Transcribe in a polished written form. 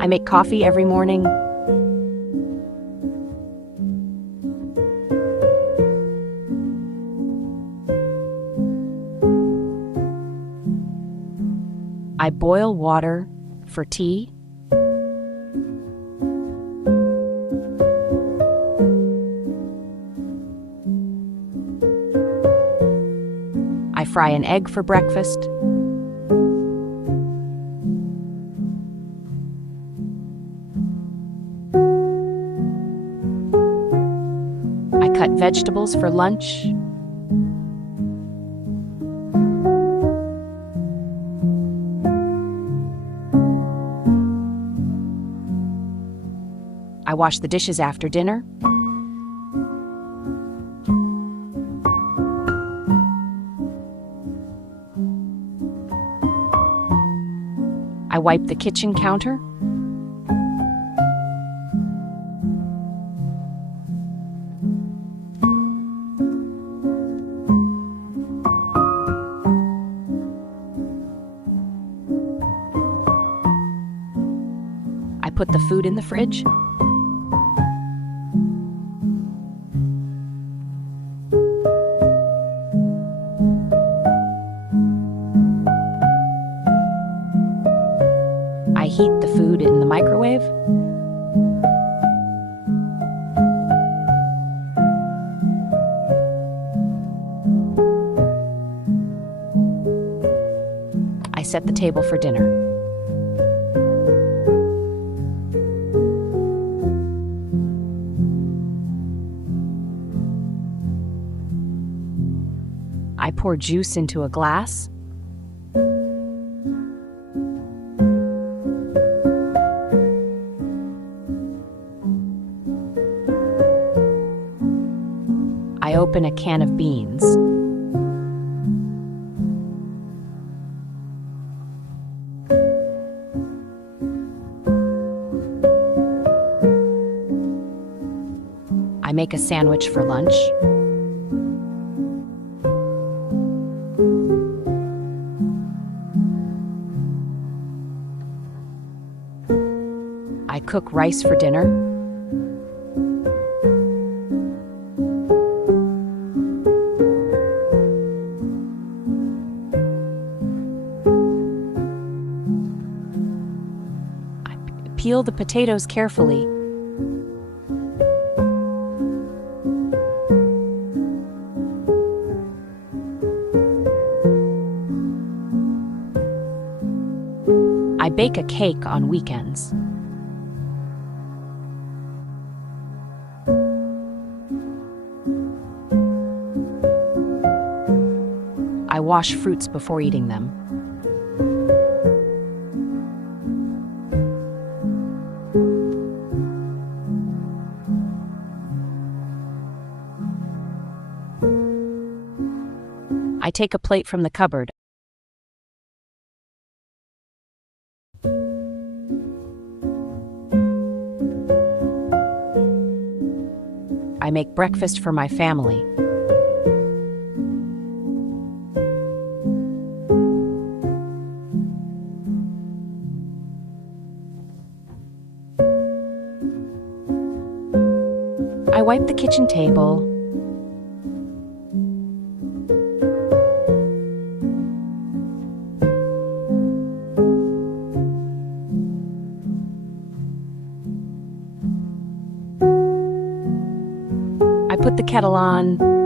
I make coffee every morning. I boil water for tea. I fry an egg for breakfast. I cut vegetables for lunch. I wash the dishes after dinner. I wipe the kitchen counter. I put the food in the fridge. I heat the food in the microwave. I set the table for dinner. I pour juice into a glass. I open a can of beans. I make a sandwich for lunch. I cook rice for dinner. I peel the potatoes carefully. I bake a cake on weekends. I wash fruits before eating them. I take a plate from the cupboard. I make breakfast for my family. I wipe the kitchen table. I put the kettle on.